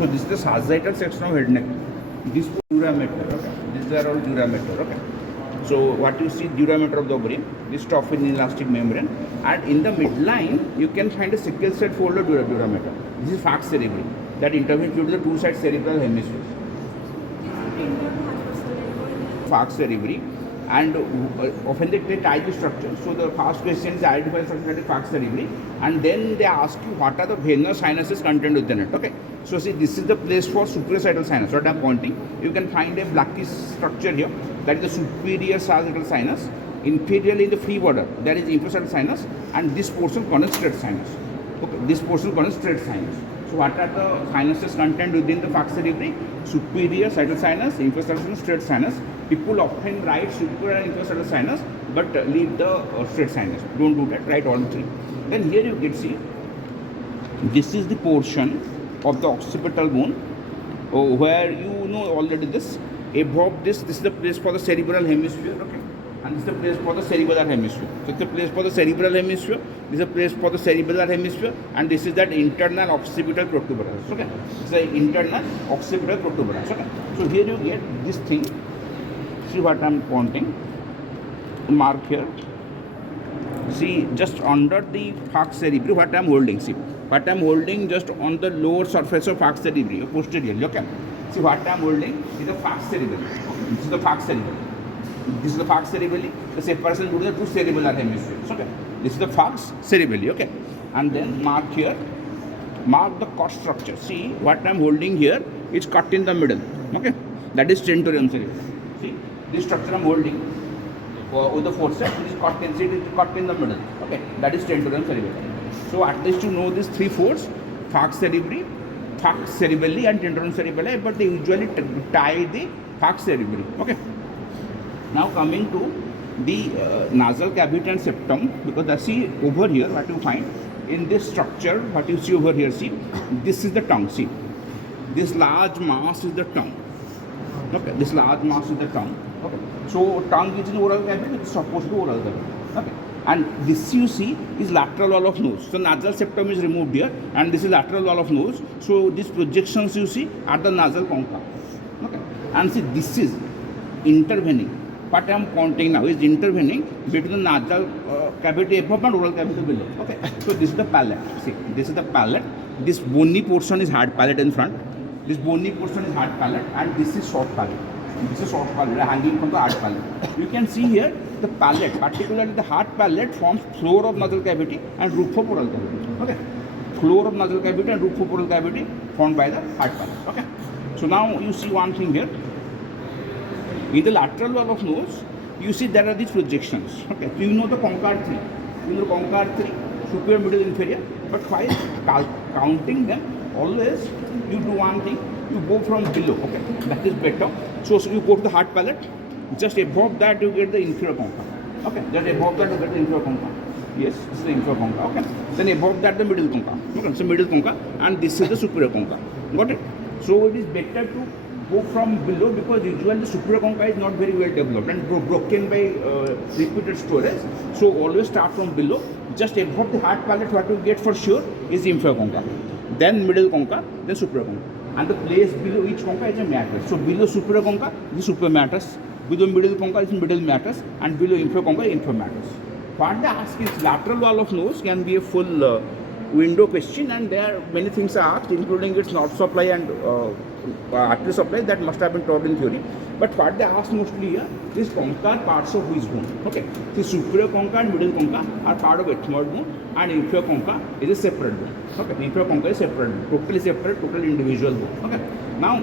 So this is the sagittal section of head neck. This is durameter. Okay. These are all durameter. Okay. So what you see, durameter of the ovary, this top in elastic membrane, and in the midline you can find a sickle cell folded durameter. This is Pharynx cerebri that intervenes due to the two-side cerebral hemispheres. Pharynx cerebri, and often they tie the structure. So the first question is identify the structure that is Pharynx cerebri, and then they ask you what are the venous sinuses contained within it. Okay. So see, this is the place for supraoccipital sinus. What I am pointing, you can find a blackish structure here. That is the superior sagittal sinus. Inferiorly in the free border, there is infrasagittal sinus, and this portion contains straight sinus. Okay. This portion contains straight sinus. So what are the sinuses contained within the Pharynx cerebri? Superior sagittal sinus, infrasagittal sinus, straight sinus. People often write superior and infrasagittal sinus, but leave the straight sinus. Don't do that. Write all three. Then here you can see, this is the portion of the occipital bone, where you know already this. Above this is the place for the cerebral hemisphere. Okay. And this is the place for the cerebellar hemisphere. So it's the place for the cerebral hemisphere, this is the place for the cerebellar hemisphere, and this is that internal occipital protuberance. Okay. It's the internal occipital protuberance. Okay. So here you get this thing. See what I am pointing. Mark here. See, just under the Pharynx cerebri, what I am holding. See, what I am holding just on the lower surface of Pharynx cerebri, posteriorly. Okay. See, what I am holding is the Pharynx cerebri. Okay. This is the Pharynx cerebri. This is the Pharynx cerebelli. The separation between the two cerebellar hemispheres. Okay. This is the Pharynx cerebelli. Okay. And then mark here. Mark the cut structure. See, what I am holding here is cut in the middle. Okay. That is tentorium cerebelli. See, this structure I am holding with the forceps, it is cut in the middle. Okay. That is tentorium cerebelli. So at least you know these three folds: Pharynx cerebri, Pharynx cerebelli, and tentorium cerebelli. But they usually tie the Pharynx cerebri. Okay. Now coming to the nasal cavity and septum, because I see over here what you find in this structure, what you see over here, see, this is the tongue. See, this large mass is the tongue. Okay, this large mass is the tongue. Okay, so tongue is in oral cavity, it's supposed to be oral cavity. Okay, and this you see is lateral wall of nose. So nasal septum is removed here, and this is lateral wall of nose. So these projections you see are the nasal concha. Okay, and see, this is intervening. What I am pointing now is intervening between the nasal cavity above and oral cavity below. Okay. So this is the palate. See, this is the palate. This bony portion is hard palate in front. This bony portion is hard palate, and this is soft palate. This is soft palate hanging from the hard palate. You can see here the palate, particularly the hard palate, forms floor of nasal cavity and roof of oral cavity. Okay. Floor of nasal cavity and roof of oral cavity formed by the hard palate. Okay. So now you see one thing here. In the lateral wall of nose, you see there are these projections. Okay, so you know the conchard 3. You know conchard 3, superior, middle, inferior. But while counting them, always you do one thing, you go from below. Okay, that is better. So you go to the hard palate, just above that you get the inferior concha. Okay, just above that you get the inferior concha. Yes, this is the inferior concha. Okay, then above that the middle concha. Okay, so middle concha, and this is the superior concha. Got it? So it is better to go from below, because usually the superior concha is not very well developed and broken by repeated storage. So always start from below. Just above the hard palate, what you get for sure is the inferior concha, then middle concha, then superior concha. And the place below each concha is a meatus. So below superior concha is superior meatus, below middle concha is middle meatus, and below inferior concha is inferior meatus. What they ask is lateral wall of nose can be a full window question, and there are many things are asked, including its north supply and artery supply, that must have been taught in theory. But what they ask mostly here is concha parts of which bone. Okay, so superior concha and middle concha are part of ethmoid bone, and inferior concha is a separate bone. Okay, inferior concha is separate bone, totally separate, total individual bone. Okay, now,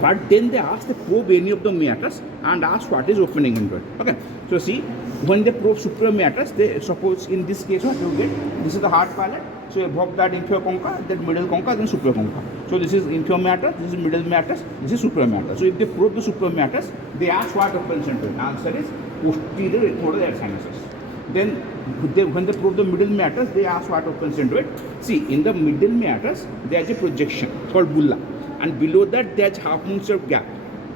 but then they ask, they probe any of the meatus and ask what is opening into it. Okay, so see, when they probe superior meatus, they suppose in this case what you get, this is the hard palate. So above that inferior concha, then middle concha, then superior concha. So this is inferior meatus, this is middle meatus, this is superior meatus. So if they probe the superior meatus, they ask what opens into it. Answer is posterior ethmoidal air sinuses. Then when they probe the middle meatus, they ask what opens into it. See, in the middle meatus, there is a projection called bulla, and below that there is half moon shaped gap.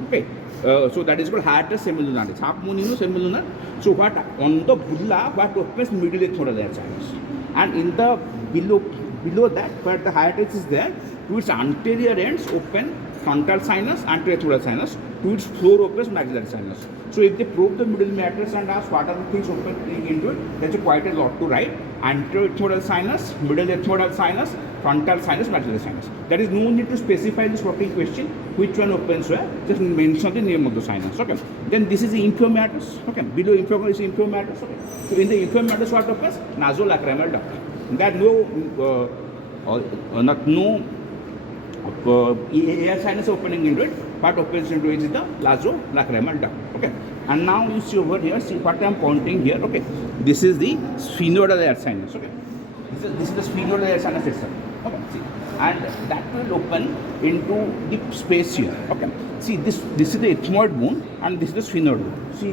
Okay, so that is called hiatus semilunaris. Half moon, you know, semilunar. So what on the bulla, what opens middle ethmoidal air sinus, and in the below that, where the hiatus is there, To its anterior ends open frontal sinus, anterior sinus. To its floor opens maxillary sinus. So if they probe the middle matrix and ask what are the things opening into it, that's quite a lot to write. Anterior sinus, middle ethmoidal sinus, frontal sinus, maxillary sinus. There is no need to specify this working question which one opens where. Just mention the name of the sinus. Okay. Then this is the inferior matrix. Okay. Below inferior is the inferior matrix. Okay. So in the inferior matrix what occurs? Nasolacrimal duct. There are no air sinus opening into it. What opens into it is the nasolacrimal duct. Okay. And now you see over here, see what I am pointing here. Okay. This is the sphenoidal air sinus. Okay. This is the sphenoidal air sinus itself. Okay. See. And that will open into the space here. Okay. See, this is the ethmoid bone and this is the sphenoid bone. See,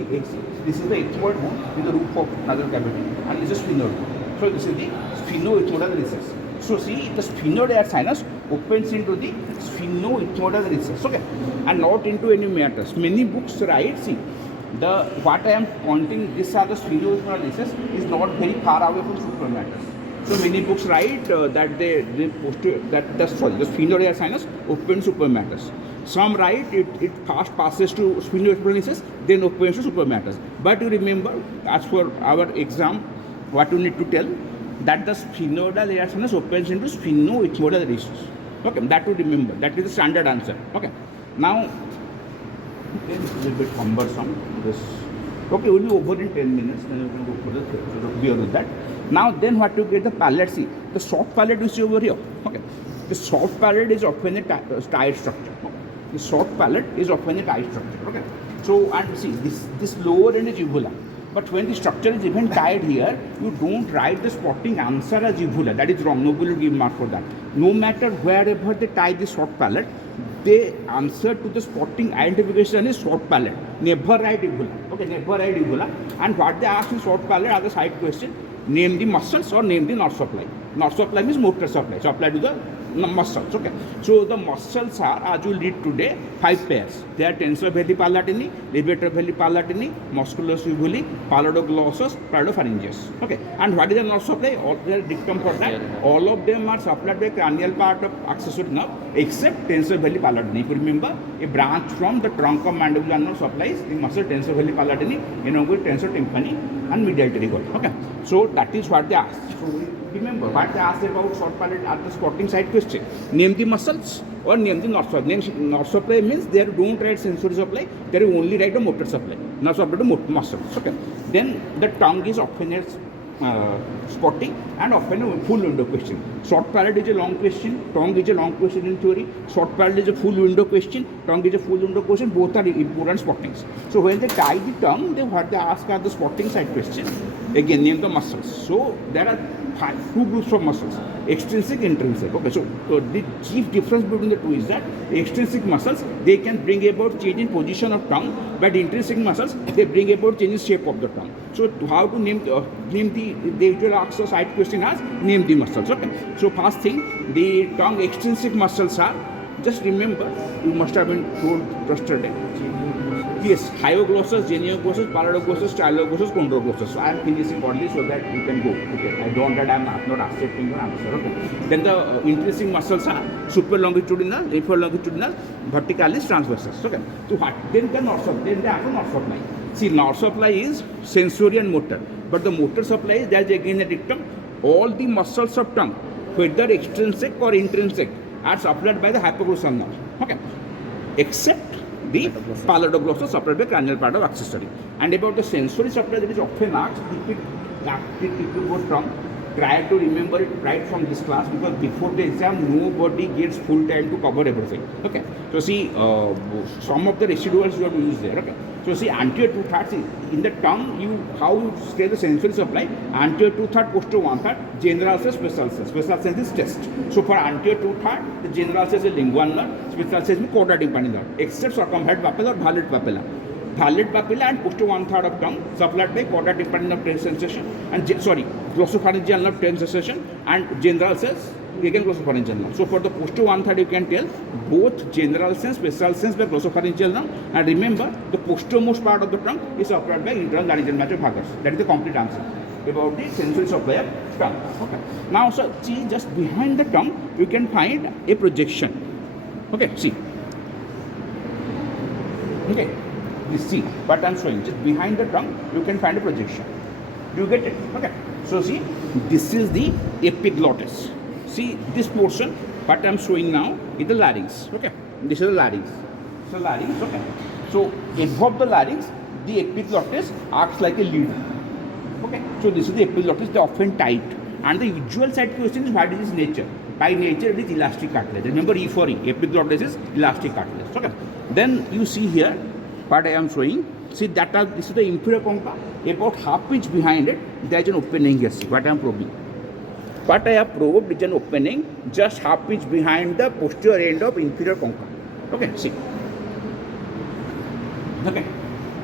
this is the ethmoid bone with the roof of nasal cavity and this is sphenoid bone. So this is the sphenoethmoidal recess. So see, the sphenoid air sinus opens into the sphenoethmoidal recess. Okay. And not into any matrix. Many books write, see, what I am pointing, this are the sphenoethmoidal recess is not very far away from superior matrix. So many books write that the sphenoid air sinus opens superior matrix. Some write it first passes to sphenoethmoidal recess, then opens to superior matrix. But you remember, as for our exam, what you need to tell, that the sphenoidal air sinus opens into sphenoethmoidal recess. Okay, that you remember. That is the standard answer. Okay. Now, this is a bit cumbersome. Okay, only over in 10 minutes, then you can go for the third. So be aware of that. Now, then what you get the palate? See, the soft palate you see over here. Okay, the soft palate is often a tight structure. Okay. The soft palate is often a tight structure. Okay, so and see this lower end is uvula. But when the structure is even tied here, you don't write the spotting answer as uvula. That is wrong. Nobody will give mark for that. No matter wherever they tie the soft palate, they answer to the spotting identification is soft palate. Never write uvula. Okay, never write uvula. And what they ask in soft palate are the side question. Name the muscles or name the nerve supply. Nerve supply means motor supply. Supply to the muscles. Okay. So the muscles are, as you read today, 5 pairs. They are tensor veli palatini, levator veli palatini, musculus uvuli, paladoglossus, paladopharyngeus. Okay. And what is the nerve supply? All their dictum for that. All of them are supplied by cranial part of accessory nerve except tensor veli palatini. If you remember, a branch from the trunk of mandibular nerve supplies the muscle tensor veli palatini, with tensor tympani and medial pterygoid. Okay. So that is what they ask. So remember what they asked about soft palate at the spotting side question. Name the muscles or name the nerve supply. Nerve supply means there don't write sensory supply, there you only write the motor supply. Nerve supply to muscles. Okay. Then the tongue is often a spotting and often a full window question. Short palate is a long question, tongue is a long question in theory. Short palate is a full window question, tongue is a full window question. Both are important spottings. So when they tie the tongue, what they ask are the spotting side question. Again, name the muscles. So there are two groups of muscles, extrinsic, intrinsic. Okay, so the chief difference between the two is that the extrinsic muscles, they can bring about change in position of tongue, but intrinsic muscles, they bring about change in shape of the tongue. So how to name the usual ask a side question as name the muscles. Okay, so first thing, the tongue extrinsic muscles are, just remember, you must have been told yesterday. Yes, hyoglossus, genioglossus, paladoglossus, styloglossus, chondroglossus. So I am finishing only so that you can go. Okay, I don't that I am not accepting your answer. Okay. Then the intrinsic muscles are superlongitudinal, infralongitudinal, verticalis, transversus. Okay. So what? Then the nerve supply. Then they have a nerve supply. See, nerve supply is sensory and motor, but the motor supply is, there is again a dictum. All the muscles of tongue, whether extrinsic or intrinsic, are supplied by the hypoglossal nerve. Okay, except the paladoglossus supplied by cranial part of accessory. And about the sensory supply that is often asked, if it go tongue, try to remember it right from this class, because before the exam nobody gets full time to cover everything. Okay, so see some of the residuals you have to use there. Okay, so see anterior 2/3 in the tongue, how you say the sensory supply, anterior 2/3, posterior 1/3, general sense, special sense. Special sense is test. So for anterior 2/3, the general sense is lingual nerve, special sense is chorda tympani nerve, except circumflex papilla or valid papilla. Valid papilla and posterior 1/3 of tongue supplied by chorda tympani nerve train sensation and glossopharyngeal nerve train sensation and general sense again glossopharyngeal nerve. So for the posterior 1/3 you can tell both general sense, special sense by glossopharyngeal nerve, and remember the posterior most part of the tongue is supplied by internal laryngeal matrix. That is the complete answer. about the sensory supply of tongue. Okay. Now, so see, just behind the tongue, you can find a projection. Okay, see. Okay, you see what I'm showing. Just behind the tongue, you can find a projection. Do you get it? Okay. So see, this is the epiglottis. See this portion, what I'm showing now is the larynx. Okay, this is the larynx. So larynx. Okay. So above the larynx, the epiglottis acts like a lid. Okay. So this is the epiglottis. They are often tight. And the usual side question is what is its nature? By nature, it is elastic cartilage. Remember E for E. Epiglottis is elastic cartilage. Okay. Then you see here what I am showing. See that this is the inferior concha. About half inch behind it, there is an opening here. See what I am probing. What I have probed is an opening just half inch behind the posterior end of inferior concha. Okay. See. Okay.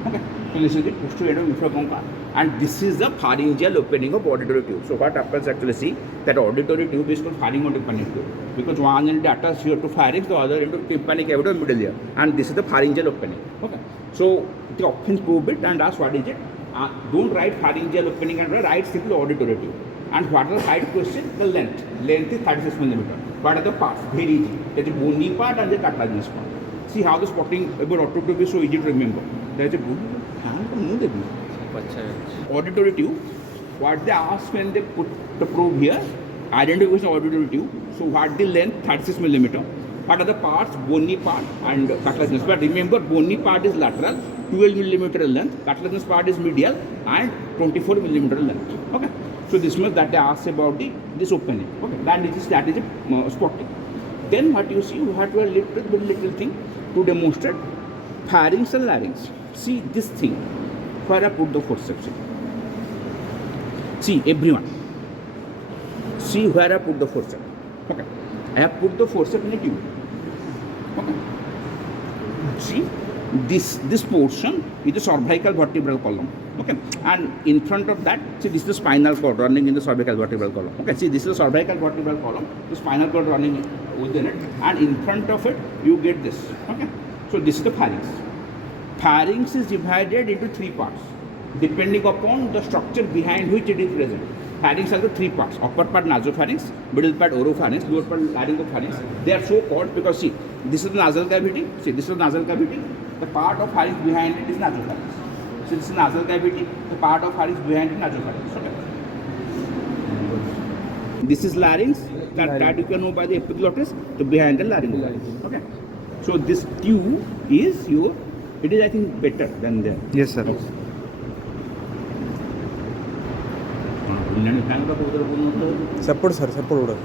Okay. So this is the posterior end of inferior concha, and this is the pharyngeal opening of auditory tube. So what happens actually, see that auditory tube is called pharyngeal tympanic tube because one end attached here to pharynx, the other end to tympanic cavity of middle ear, and this is the pharyngeal opening. Okay. So they often probe it and ask what is it. Don't write pharyngeal opening and write simply auditory tube. And what are the side question? The length. Length is 36 millimeter. What are the parts? Very easy. There is a bony part and the cartilaginous part. See how the spotting about auditory tube is so easy to remember. There is a bony auditory tube. What they ask when they put the probe here? Identification auditory tube. So what the length? 36 millimeter. What are the parts? Bony part and cartilaginous. But remember, bony part is lateral, 12 millimeter length. Cartilaginous part is medial and 24 millimeter length. Okay. So this much that they ask about this opening. Okay. That is a spotting. Then what you see, you have to a little thing to demonstrate pharynx and larynx. See this thing. Where I put the forceps. See everyone. See where I put the forceps. Okay. I have put the forceps in a tube. Okay. See, this portion is the cervical vertebral column. Okay, and in front of that, see, this is the spinal cord running in the cervical vertebral column. Okay, see, this is the cervical vertebral column, the spinal cord running within it, and in front of it, you get this. Okay, so this is the pharynx. Pharynx is divided into three parts, depending upon the structure behind which it is present. Pharynx has the three parts: upper part nasopharynx, middle part oropharynx, lower part laryngopharynx. They are so called because see, this is the nasal cavity. See, this is the nasal cavity. The part of pharynx behind it is nasopharynx. So this is nasal cavity. The part of pharynx behind it is nasopharynx. Okay. This is larynx. That you can know by the epiglottis. So behind the laryngopharynx. Okay. So this tube is your. It is, I think, better than there. Yes, sir. Okay. Support, sir. Support.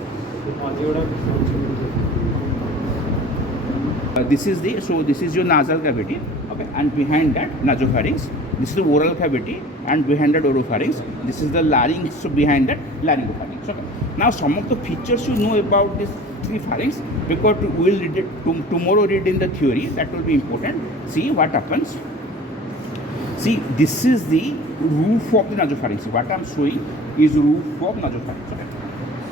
This is your nasal cavity, okay, and behind that nasopharynx. This is the oral cavity, and behind that oropharynx. This is the larynx, so behind that laryngopharynx. Okay. Now some of the features you know about this three pharynx because we will read it tomorrow. Read in the theory, that will be important. See what happens. See, this is the roof of the nasopharynx. What I am showing is roof of nasopharynx. Okay.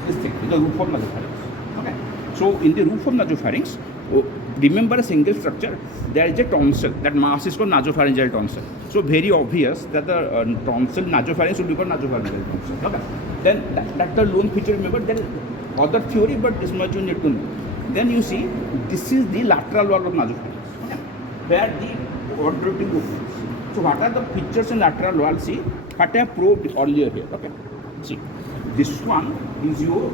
This thing is the roof of nasopharynx. Okay. So in the roof of nasopharynx, remember a single structure. There is a tonsil. That mass is called nasopharyngeal tonsil. So very obvious that the tonsil nasopharynx will be called nasopharyngeal tonsil. Okay. Then that's the lone feature. Remember there is other theory, but this much you need to know. Then you see this is the lateral wall of nasopharynx. Okay. Where the auditory tube opens. So what are the features in lateral wall? See what I have probed earlier here. Okay. See, this one is your.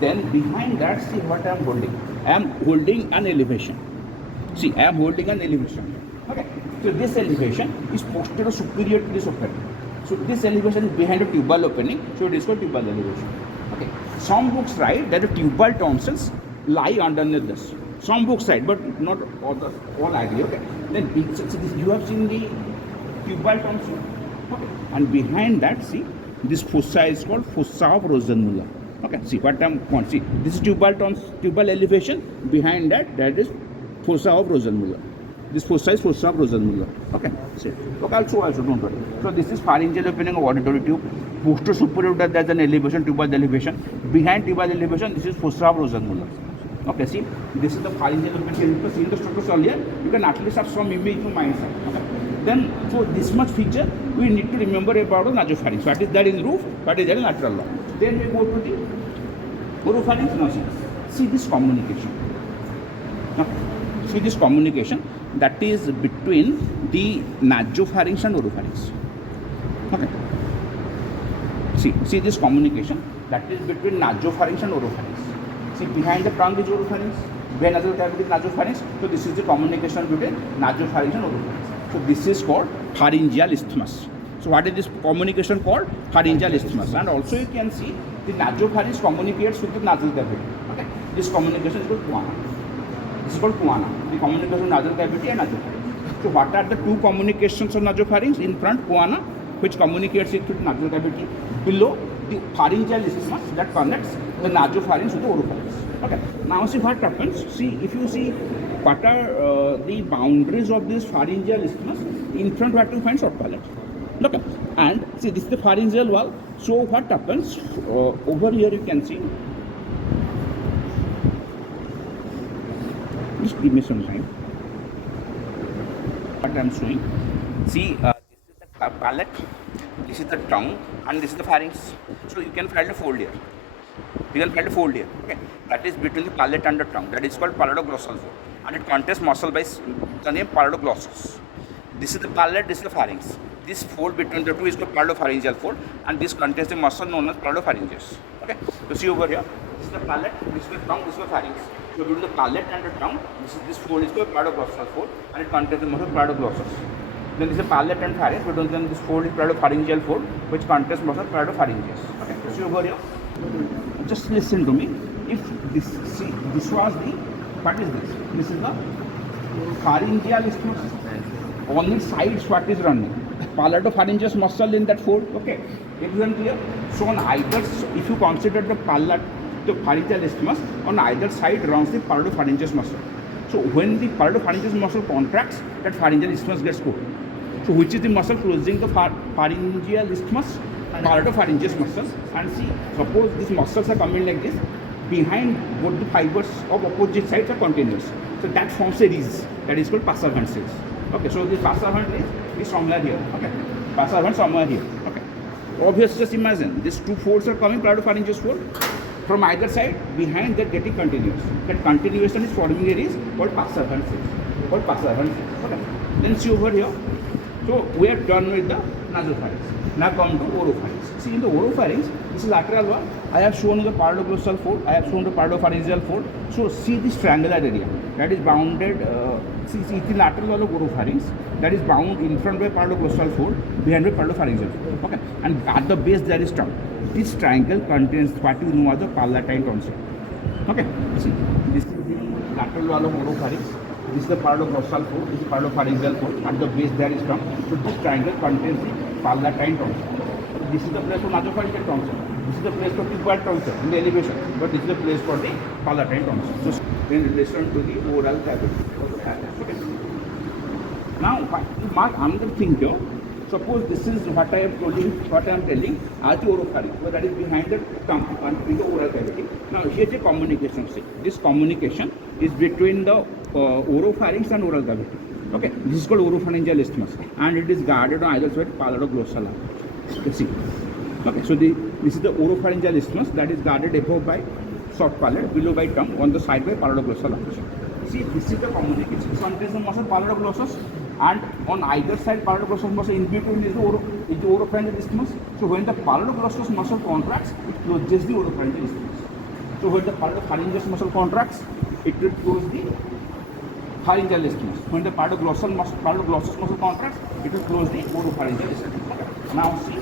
Then behind that, see what I am holding. I am holding an elevation. See, I am holding an elevation. Okay. So this elevation is posterior superior to this opening. So this elevation is behind a tubal opening. So it is called tubal elevation. Okay. Some books write that the tubal tonsils lie underneath this. Some books write, but not all agree. Okay. Then so this, you have seen the tubal tonsil. Okay. And behind that, see, this fossa is called fossa of Rosenmuller. Okay, see what I'm going. See, this is tubal elevation. Behind that is fossa of Rosenmuller. This fossa is fossa of Rosenmuller. Okay, see. Okay, also don't worry. So this is pharyngeal opening of auditory tube. Posterior superior, there's an elevation, tubal elevation. Behind tubal elevation, this is fossa of Rosenmuller. Okay, see, this is the pharyngeal opening. You can see the structures earlier. You can at least have some image in your mind. Okay. Then so this much feature we need to remember about the nasopharynx. What is there in roof, what is there in lateral wall. Then we go to the oropharynx. Now see this communication. Now see this communication that is between the nasopharynx and oropharynx. Okay. See this communication that is between nasopharynx and oropharynx. See, behind the tongue is oropharynx, behind nasal cavity is nasopharynx. So this is the communication between nasopharynx and oropharynx. So this is called pharyngeal isthmus. So what is this communication called? Pharyngeal isthmus. And also you can see the nasopharynx communicates with the nasal cavity. Okay. This communication is called choana. This is called choana. The communication of nasal cavity and nasopharynx. So what are the two communications of nasopharynx? In front, choana, which communicates it with nasal cavity. Below, the pharyngeal isthmus that connects the nasopharynx with the oropharynx. Okay. Now see what happens. See, if you see what are the boundaries of this pharyngeal isthmus, in front we have to find short palate. Okay. And see, this is the pharyngeal wall. So what happens over here? You can see. Just give me some time. What I am showing. See, this is the palate, this is the tongue, and this is the pharynx. So you can find a fold here. You can find a fold here. Okay, that is between the palate and the tongue. That is called palatoglossal fold, and it contains muscle by the name palatoglossus. This is the palate. This is the pharynx. This fold between the two is called palatopharyngeal fold, and this contains the muscle known as palatopharyngeus. Okay, so see over here. This is the palate. This is the tongue. This is the pharynx. So between the palate and the tongue, this fold is called palatoglossal fold, and it contains the muscle palatoglossous. Then this is a palate and pharynx, but then this fold is palatopharyngeal fold, which contains muscle palatopharyngeus. Okay, so see over here. Just listen to me. If this, see, this was the, what is this? This is the pharyngeal isthmus. On its sides, what is running? Palatopharyngeus muscle in that fold. Okay, it is clear. So on either, if you consider the pharyngeal isthmus, on either side runs the palatopharyngeus muscle. So when the palatopharyngeus muscle contracts, that pharyngeal isthmus gets pulled. So which is the muscle closing the pharyngeal isthmus? Palatopharyngeus muscles. And see, suppose these muscles are coming like this, behind both the fibers of opposite sides are continuous. So that forms a ridge that is called Passerhand ridge. Okay, so this Passerhand ridge is somewhere here. Okay, Passerhand somewhere here. Okay, obviously just imagine these two folds are coming, palatopharyngeus fold. From either side, behind that getting continuous. That continuation is forming a ridge called Passerhand ridge. Called Passerhand ridge. Okay, then see over here. So we are done with the nasopharynx. Now come to oropharynx. See, in the oropharynx, this is lateral wall. I have shown you the palatoglossal fold. I have shown the palatopharyngeal fold. So see this triangular area that is bounded. See the lateral wall of oropharynx that is bound in front by palatoglossal fold, behind by palatopharyngeal fold. Okay, and at the base there is tongue. This triangle contains what you know as the palatine tonsil. Okay, see, this is the lateral wall of oropharynx. This is the palatoglossal fold. This is palatopharyngeal fold. At the base there is tongue. So this triangle contains the palatine tonsil. This is the place for nasopharyngeal tonsil. This is the place for cuboid tonsil in the elevation. But this is the place for the palatine tonsil. So in relation to the oral cavity. Okay. Now, mark another thing here. Suppose this is what I am telling, as the oropharynx, so that is behind the tongue and in the oral cavity. Now, here is a communication. See, this communication is between the oropharynx and oral cavity. Okay, this is called oropharyngeal isthmus, and it is guarded on either side palatoglossal arch. You see. Okay, so this is the oropharyngeal isthmus that is guarded above by soft palate, below by tongue, on the side by palatoglossal arch. See, this is the communication. So, contains the muscle palatoglossous, and on either side palatoglossal muscle, in between is the oropharyngeal isthmus. So when the palatoglossous muscle contracts, it closes the oropharyngeal isthmus. So when the palatopharyngeus muscle contracts, it will close the pharyngeal isthmus. When the palatoglossal muscle contracts, it will close the oropharyngeal isthmus. Okay. Now see,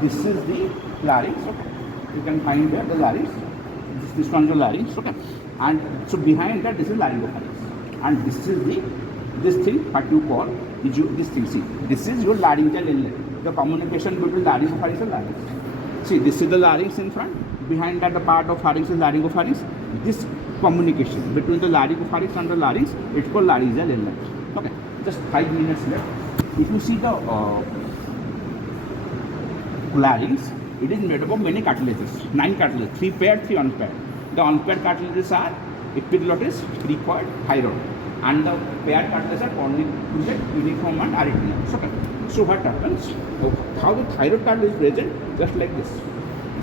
this is the larynx. Okay. You can find there the larynx. This one is the larynx. Okay. And so behind that, this is laryngopharynx, and this is this thing what you call this thing. See, this is your laryngeal inlet, the communication between laryngopharynx and larynx. See, this is the larynx in front, behind that the part of pharynx is laryngopharynx. This communication between the laryngopharynx and the larynx, it's called laryngeal inlet. Okay, just 5 minutes left. If you see the larynx, it is made up of many cartilages, 9 cartilages, 3 paired, 3 unpaired. The unpaired cartilages are epiglottis, cricoid, thyroid. and the paired cartilages are convoluted, uniform and arytenoid. Okay. So what happens? How the thyroid cartilage is present? Just like this.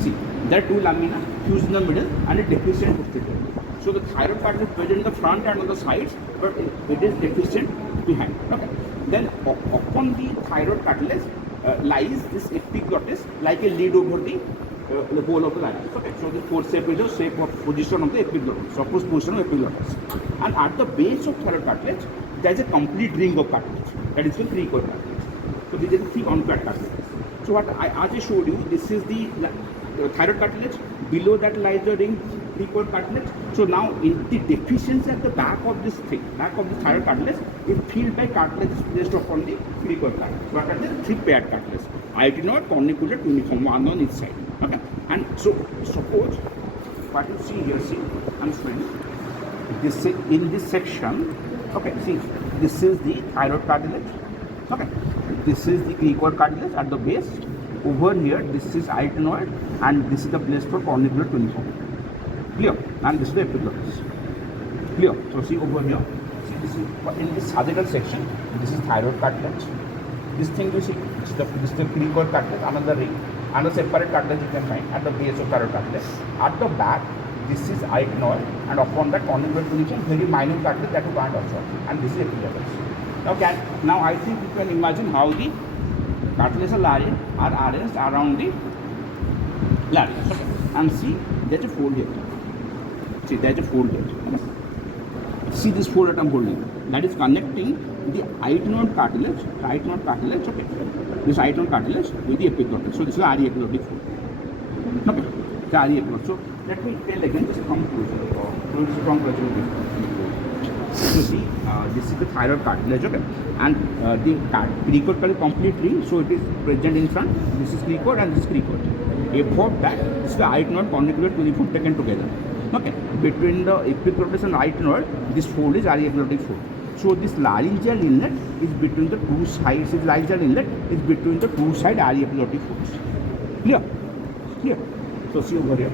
See, there are two lamina, fused in the middle, and a deficient posterior. So the thyroid cartilage is present in the front and on the sides, but it is deficient behind. Okay. Then upon the thyroid cartilage lies this epiglottis, like a lid over the whole of the larynx. Okay. So the forceps is the shape of position of the epiglottis, supposed position of epiglottis. And at the base of thyroid cartilage, there is a complete ring of cartilage. That is the cricoid cartilage. So these are the three unpaired cartilages. So what as I showed you, this is the thyroid cartilage. Below that lies the ring cricoid cartilage. So now in the deficiency at the back of this thing, back of the thyroid cartilage, is filled by cartilage placed upon the cricoid cartilage. What are the three paired cartilage? Arytenoid, corniculate, uniform, one on each side. Okay. And so suppose what you see here, see, I'm showing this in this section. Okay, see, this is the thyroid cartilage. Okay, this is the cricoid cartilage at the base. Over here, this is arytenoid, and this is the place for corniculate uniform. Clear? And this is the epiglottis. Clear? So see over here. See, this is in this sagittal section. This is thyroid cartilage. This thing you see, this is the cricoid cartilage, another ring, and a separate cartilage you can find at the base of thyroid cartilage. At the back, this is arytenoid, and upon that corniculate uniform, very minute cartilage that you can't observe, and this is epiglottis. Okay, now I think you can imagine how the cartilages are arranged around the larynx. Okay. And see, there's a fold here. See, there's a fold here. Okay. See this fold that I'm holding. That is connecting the arytenoid cartilage, okay. This arytenoid cartilage with the epiglottis. So this is the aryepiglottic fold. Okay, the aryepiglottis. So let me tell again, just come closer. So see, this is the thyroid cartilage, okay, and the cricoid cartilage complete ring, so it is present in front. This is cricoid and this is cricoid. Above that, this is the arytenoid corniculate uniform taken together. Okay, between the epiglottis and arytenoid, this fold is aryepiglottic fold. So this laryngeal inlet is between the two sides. This laryngeal inlet is between the two side aryepiglottic folds. Clear? Clear? So see over here.